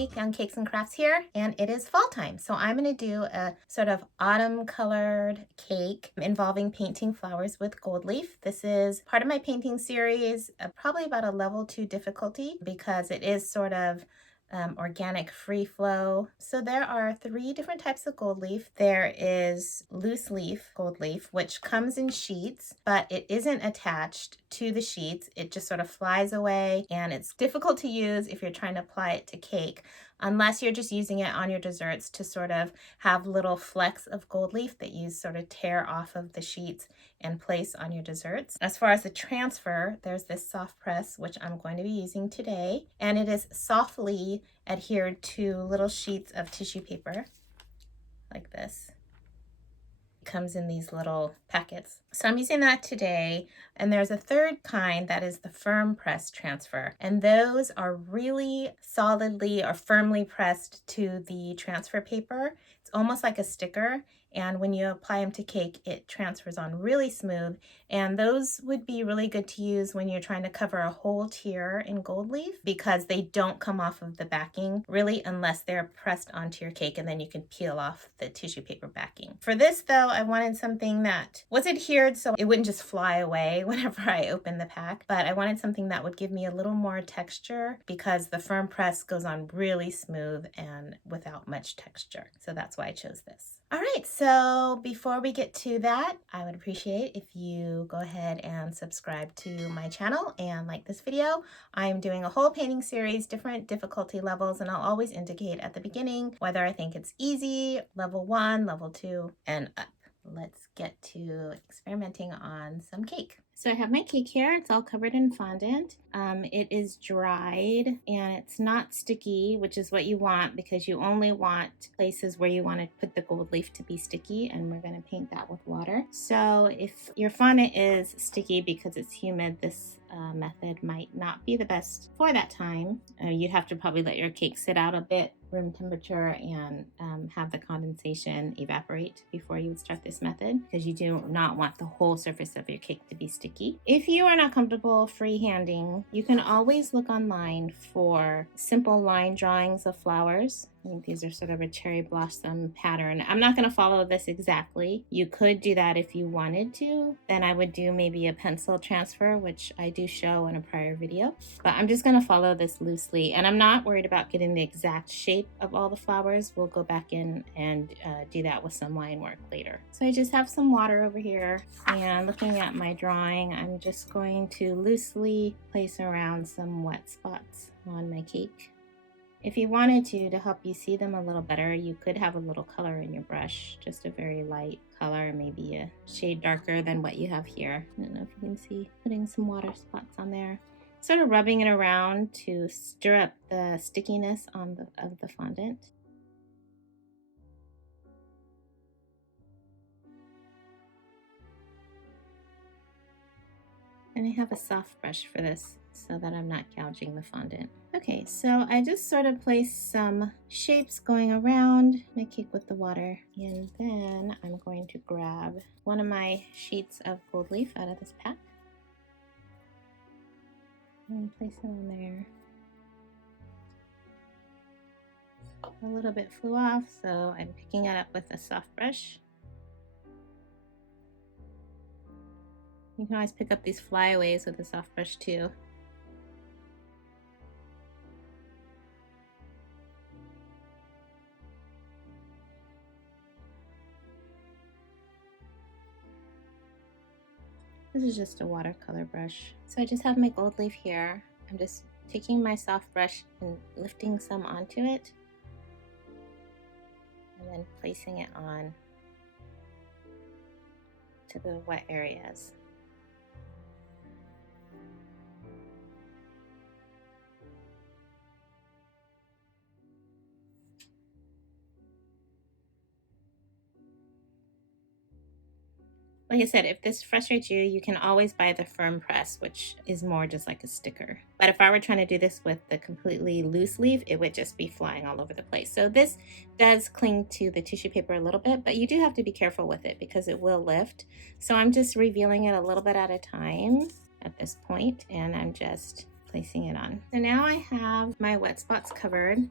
everybody, Young Cakes and Crafts here, and it is fall time. So I'm going to do a sort of autumn colored cake involving painting flowers with gold leaf. This is part of my painting series, probably about a level 2 difficulty because it is sort of organic free flow. So there are 3 different types of gold leaf. There is loose leaf gold leaf, which comes in sheets, but it isn't attached to the sheets. It just sort of flies away, and it's difficult to use if you're trying to apply it to cake, unless you're just using it on your desserts to sort of have little flecks of gold leaf that you sort of tear off of the sheets and place on your desserts. As far as the transfer, there's this soft press, which I'm going to be using today, and it is softly adhered to little sheets of tissue paper like this. It comes in these little packets. So I'm using that today, and there's a third kind that is the firm press transfer, and those are really solidly or firmly pressed to the transfer paper. It's almost like a sticker, and when you apply them to cake, it transfers on really smooth, and those would be really good to use when you're trying to cover a whole tier in gold leaf because they don't come off of the backing really unless they're pressed onto your cake, and then you can peel off the tissue paper backing. For this though, I wanted something that was adhered so it wouldn't just fly away whenever I open the pack, but I wanted something that would give me a little more texture because the firm press goes on really smooth and without much texture. So that's why I chose this. All right, so before we get to that, I would appreciate if you go ahead and subscribe to my channel and like this video. I'm doing a whole painting series, different difficulty levels, and I'll always indicate at the beginning whether I think it's easy, level 1, level 2, and up. Let's get to experimenting on some cake. So I have my cake here. It's all covered in fondant. It is dried and it's not sticky, which is what you want because you only want places where you want to put the gold leaf to be sticky, and we're going to paint that with water. So if your fondant is sticky because it's humid, this method might not be the best for that time. You'd have to probably let your cake sit out a bit, room temperature, and have the condensation evaporate before you would start this method because you do not want the whole surface of your cake to be sticky. If you are not comfortable freehanding, you can always look online for simple line drawings of flowers. I think these are sort of a cherry blossom pattern. I'm not going to follow this exactly. You could do that if you wanted to. Then I would do maybe a pencil transfer, which I do show in a prior video. But I'm just going to follow this loosely. And I'm not worried about getting the exact shape of all the flowers. We'll go back in and do that with some line work later. So I just have some water over here. And looking at my drawing, I'm just going to loosely place around some wet spots on my cake. If you wanted to help you see them a little better, you could have a little color in your brush, just a very light color, maybe a shade darker than what you have here. I don't know if you can see, putting some water spots on there. Sort of rubbing it around to stir up the stickiness of the fondant. And I have a soft brush for this so that I'm not gouging the fondant. Okay, so I just sort of placed some shapes going around my cake with the water, and then I'm going to grab one of my sheets of gold leaf out of this pack and place it on there. A little bit flew off, so I'm picking it up with a soft brush. You can always pick up these flyaways with a soft brush too. This is just a watercolor brush. So I just have my gold leaf here. I'm just taking my soft brush and lifting some onto it, and then placing it on to the wet areas. Like I said, if this frustrates you, you can always buy the firm press, which is more just like a sticker. But if I were trying to do this with the completely loose leaf, it would just be flying all over the place. So this does cling to the tissue paper a little bit, but you do have to be careful with it because it will lift. So I'm just revealing it a little bit at a time at this point, and I'm just placing it on. So now I have my wet spots covered.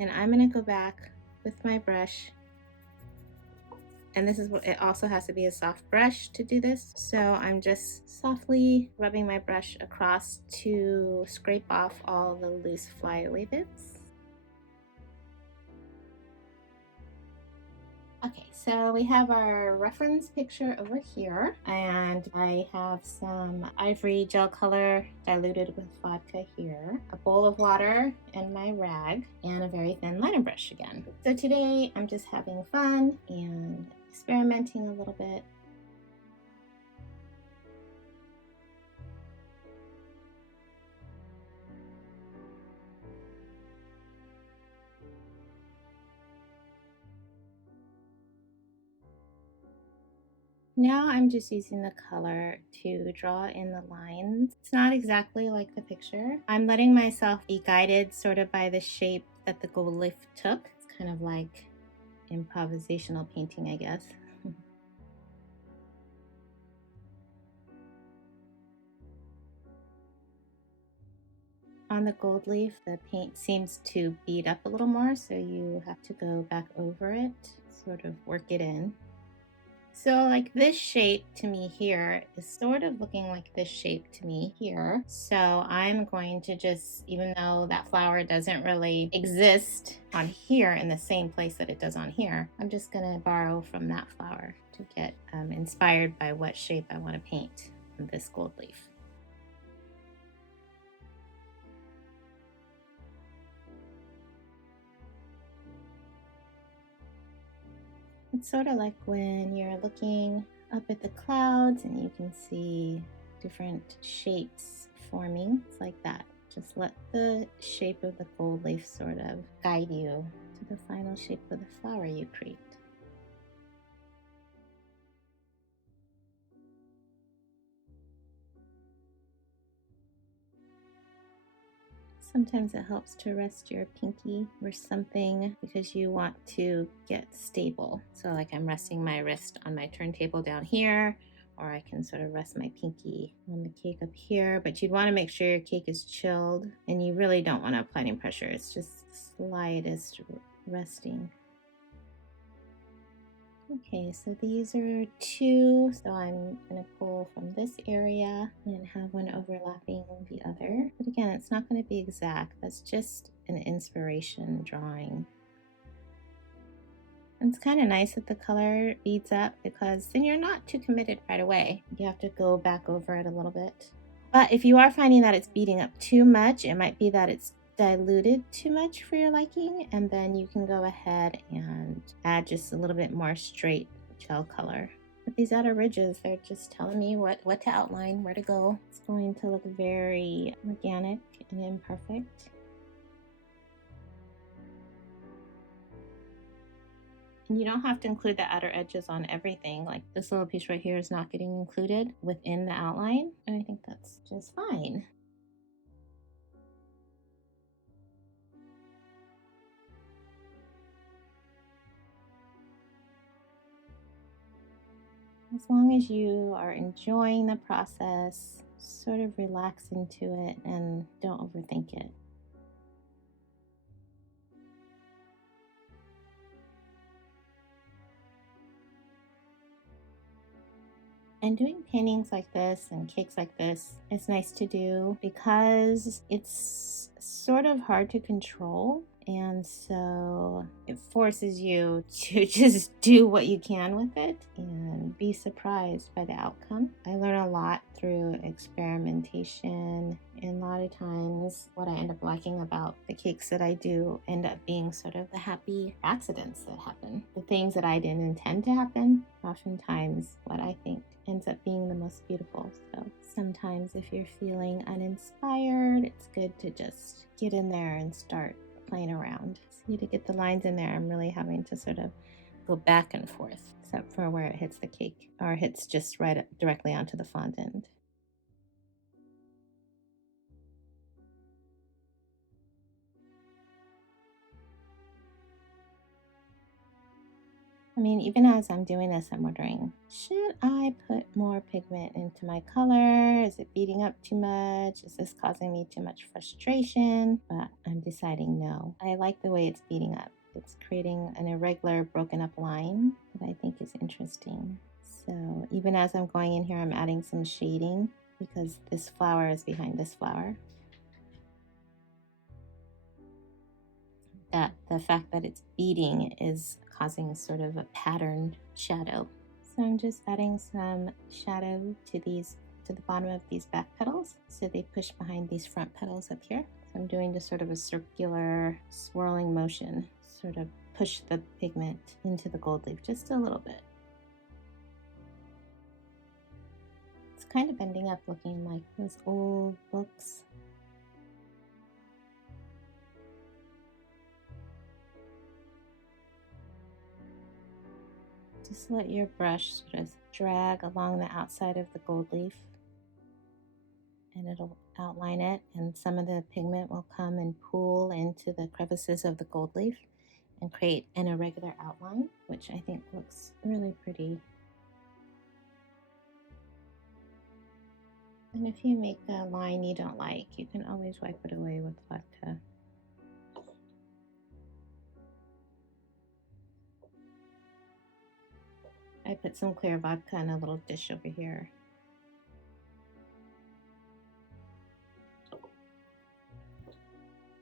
And I'm gonna go back with my brush, and this is what it also has to be, a soft brush to do this. So I'm just softly rubbing my brush across to scrape off all the loose flyaway bits. Okay, so we have our reference picture over here, and I have some ivory gel color diluted with vodka here, a bowl of water and my rag, and a very thin liner brush again. So today I'm just having fun and experimenting a little bit. Now I'm just using the color to draw in the lines. It's not exactly like the picture. I'm letting myself be guided sort of by the shape that the gold leaf took. It's kind of like improvisational painting, I guess. On the gold leaf, the paint seems to bead up a little more, so you have to go back over it, sort of work it in. So like this shape to me here is sort of looking like this shape to me here. So I'm going to just, even though that flower doesn't really exist on here in the same place that it does on here, I'm just gonna borrow from that flower to get inspired by what shape I want to paint on this gold leaf. It's sort of like when you're looking up at the clouds and you can see different shapes forming. It's like that. Just let the shape of the gold leaf sort of guide you to the final shape of the flower you create. Sometimes it helps to rest your pinky or something because you want to get stable. So like I'm resting my wrist on my turntable down here, or I can sort of rest my pinky on the cake up here, but you'd want to make sure your cake is chilled, and you really don't want to apply any pressure. It's just slightest resting. Okay, so these are two, so I'm going to pull from this area and have one overlapping the other. But again, it's not going to be exact. That's just an inspiration drawing. And it's kind of nice that the color beads up because then you're not too committed right away. You have to go back over it a little bit. But if you are finding that it's beading up too much, it might be that it's diluted too much for your liking, and then you can go ahead and add just a little bit more straight gel color. But these outer ridges, they're just telling me what to outline, where to go. It's going to look very organic and imperfect. And you don't have to include the outer edges on everything. Like this little piece right here is not getting included within the outline, and I think that's just fine. As long as you are enjoying the process, sort of relax into it and don't overthink it. And doing paintings like this and cakes like this is nice to do because it's sort of hard to control. And so it forces you to just do what you can with it and be surprised by the outcome. I learn a lot through experimentation, and a lot of times what I end up liking about the cakes that I do end up being sort of the happy accidents that happen. The things that I didn't intend to happen, oftentimes what I think ends up being the most beautiful. So sometimes if you're feeling uninspired, it's good to just get in there and start playing around. See, to get the lines in there, I'm really having to sort of go back and forth, except for where it hits the cake or hits just right directly onto the fondant. I mean, even as I'm doing this, I'm wondering, should I put more pigment into my color? Is it beating up too much? Is this causing me too much frustration? But I'm deciding no. I like the way it's beating up. It's creating an irregular broken up line that I think is interesting. So even as I'm going in here, I'm adding some shading because this flower is behind this flower. That the fact that it's beading is causing sort of a patterned shadow. So I'm just adding some shadow to the bottom of these back petals so they push behind these front petals up here. So I'm doing just sort of a circular swirling motion, sort of push the pigment into the gold leaf just a little bit. It's kind of ending up looking like those old books. Just let your brush sort of drag along the outside of the gold leaf and it'll outline it, and some of the pigment will come and pool into the crevices of the gold leaf and create an irregular outline, which I think looks really pretty. And if you make a line you don't like, you can always wipe it away with vodka. I put some clear vodka in a little dish over here.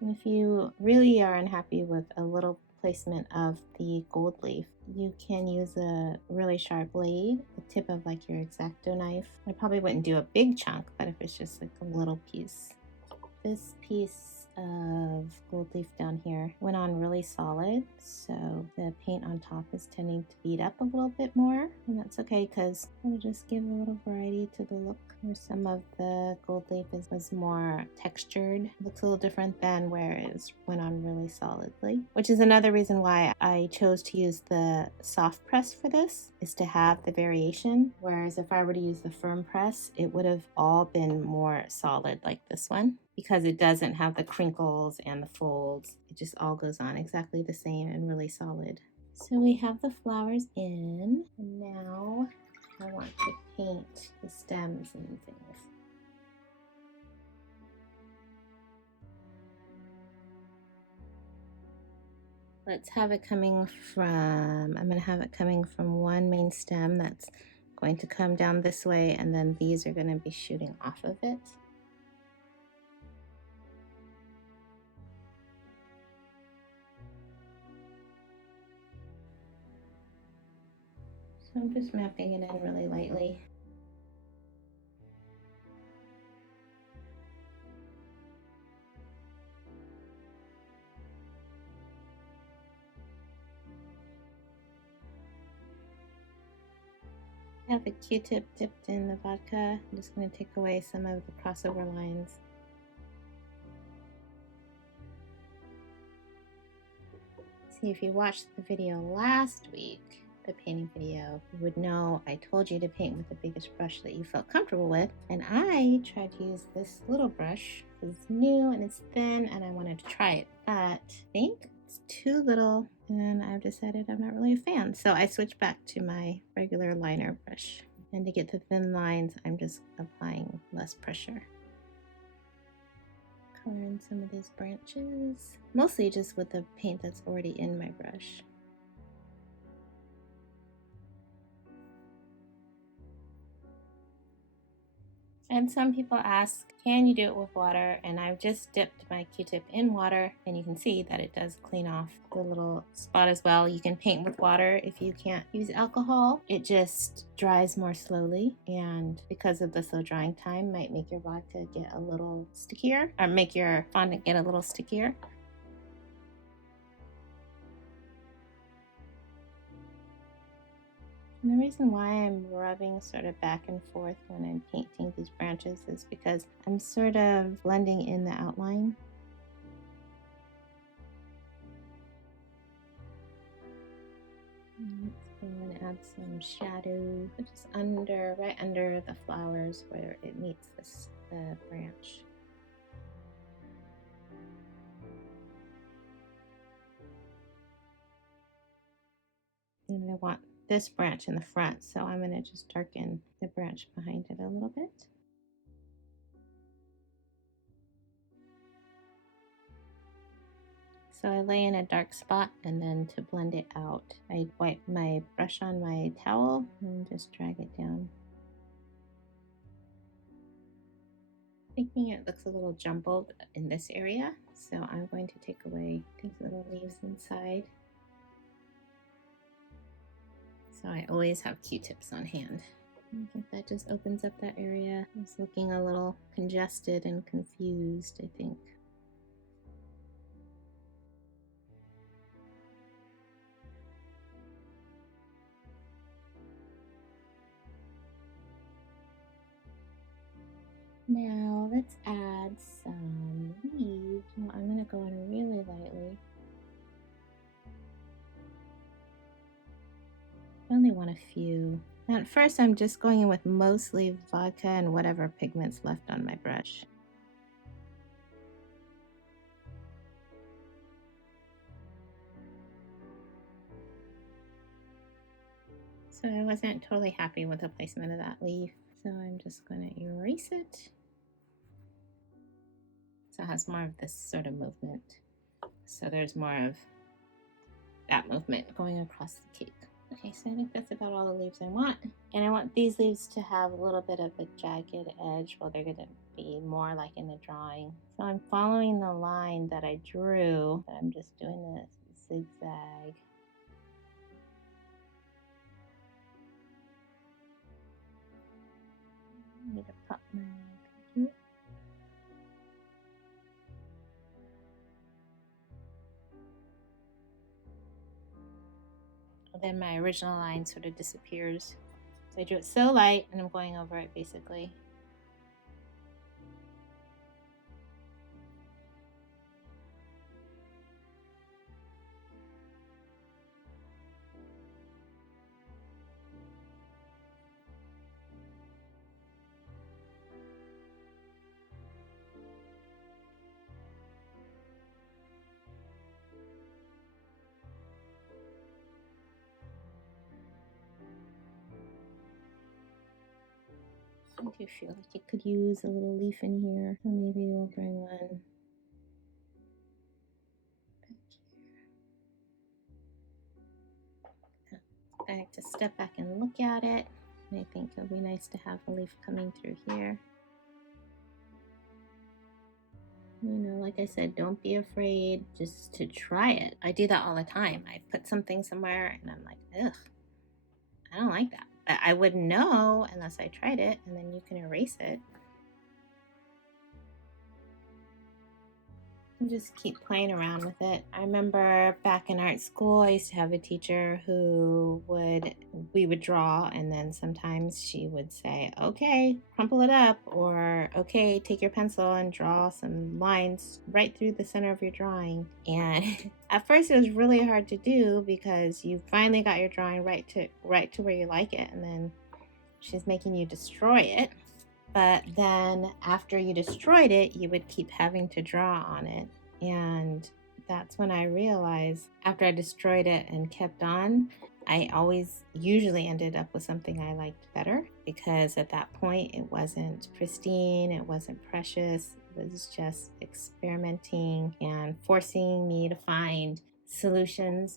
And if you really are unhappy with a little placement of the gold leaf, you can use a really sharp blade, the tip of like your X-Acto knife. I probably wouldn't do a big chunk, but if it's just like a little piece. This piece of gold leaf down here went on really solid, so the paint on top is tending to bead up a little bit more, and that's okay because it'll just give a little variety to the look. Where some of the gold leaf was more textured, it looks a little different than where it went on really solidly, which is another reason why I chose to use the soft press for this, is to have the variation, whereas if I were to use the firm press, it would have all been more solid like this one, because it doesn't have the crinkles and the folds. It just all goes on exactly the same and really solid. So we have the flowers in, and now I want to paint the stems and things. Let's have it coming from, I'm going to have it coming from one main stem that's going to come down this way, and then these are going to be shooting off of it. So I'm just mapping it in really lightly. I have a Q-tip dipped in the vodka. I'm just going to take away some of the crossover lines. See, if you watched the video last week, the painting video, you would know I told you to paint with the biggest brush that you felt comfortable with, and I tried to use this little brush. It's new and it's thin and I wanted to try it, but I think it's too little and I've decided I'm not really a fan, so I switched back to my regular liner brush, and to get the thin lines I'm just applying less pressure. Color in some of these branches, mostly just with the paint that's already in my brush. And some people ask, can you do it with water? And I've just dipped my Q-tip in water, and you can see that it does clean off the little spot as well. You can paint with water if you can't use alcohol. It just dries more slowly, and because of the slow drying time, might make your vodka get a little stickier, or make your fondant get a little stickier. And the reason why I'm rubbing sort of back and forth when I'm painting these branches is because I'm sort of blending in the outline. Let's go and add some shadow just right under the flowers where it meets the branch. And I want this branch in the front, so I'm going to just darken the branch behind it a little bit. So I lay in a dark spot, and then to blend it out, I wipe my brush on my towel and just drag it down. Thinking it looks a little jumbled in this area, so I'm going to take away these little leaves inside. So I always have Q-tips on hand. I think that just opens up that area. It's looking a little congested and confused, I think. Now let's add some leaves. Well, I'm going to go in really lightly. I only want a few. At first I'm just going in with mostly vodka and whatever pigments left on my brush. So I wasn't totally happy with the placement of that leaf, so I'm just going to erase it. So it has more of this sort of movement. So there's more of that movement going across the cake. Okay, so I think that's about all the leaves I want. And I want these leaves to have a little bit of a jagged edge. Well, they're going to be more like in the drawing. So I'm following the line that I drew, but I'm just doing this zigzag. I need to pop my pinky. Then my original line sort of disappears. So I drew it so light and I'm going over it basically. I do feel like it could use a little leaf in here, so maybe we'll bring one back here. I like to step back and look at it. I think it'll be nice to have a leaf coming through here. You know, like I said, don't be afraid just to try it. I do that all the time. I put something somewhere and I'm like, ugh, I don't like that. But I wouldn't know unless I tried it, and then you can erase it. And just keep playing around with it. I remember back in art school, I used to have a teacher who we would draw, and then sometimes she would say, okay, crumple it up, or okay, take your pencil and draw some lines right through the center of your drawing. And at first it was really hard to do because you finally got your drawing right to where you like it, and then she's making you destroy it. But then after you destroyed it, you would keep having to draw on it. And that's when I realized after I destroyed it and kept on, I always usually ended up with something I liked better, because at that point it wasn't pristine, it wasn't precious, it was just experimenting and forcing me to find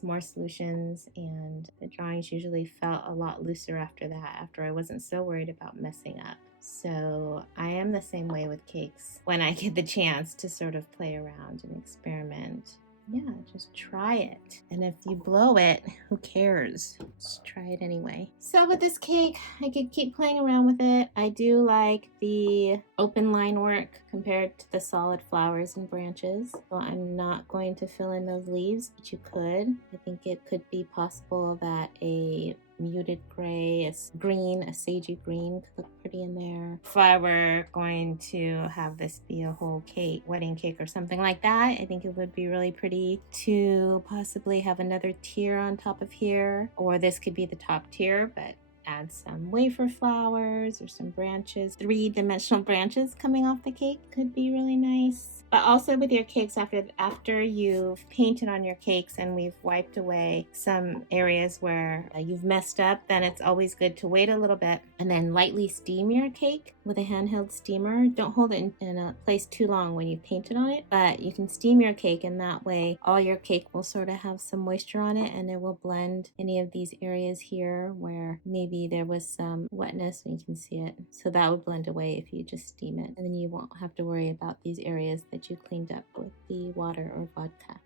more solutions, and the drawings usually felt a lot looser after that, after I wasn't so worried about messing up. So I am the same way with cakes. When I get the chance to sort of play around and experiment, yeah, just try it. And if you blow it, who cares? Just try it anyway. So with this cake, I could keep playing around with it. I do like the open line work compared to the solid flowers and branches. So I'm not going to fill in those leaves, but you could. I think it could be possible that a muted gray, a green, a sagey green could look pretty in there. If I were going to have this be a whole cake, wedding cake or something like that, I think it would be really pretty to possibly have another tier on top of here, or this could be the top tier, but add some wafer flowers or some branches. Three-dimensional branches coming off the cake could be really nice. But also with your cakes, after you've painted on your cakes and we've wiped away some areas where you've messed up, then it's always good to wait a little bit and then lightly steam your cake with a handheld steamer. Don't hold it in a place too long when you painted on it, but you can steam your cake, and that way all your cake will sort of have some moisture on it, and it will blend any of these areas here where maybe there was some wetness, and you can see it. So that would blend away if you just steam it, and then you won't have to worry about these areas that you cleaned up with the water or vodka.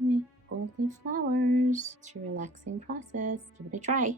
Gold leaf flowers. It's a relaxing process. Give it a try.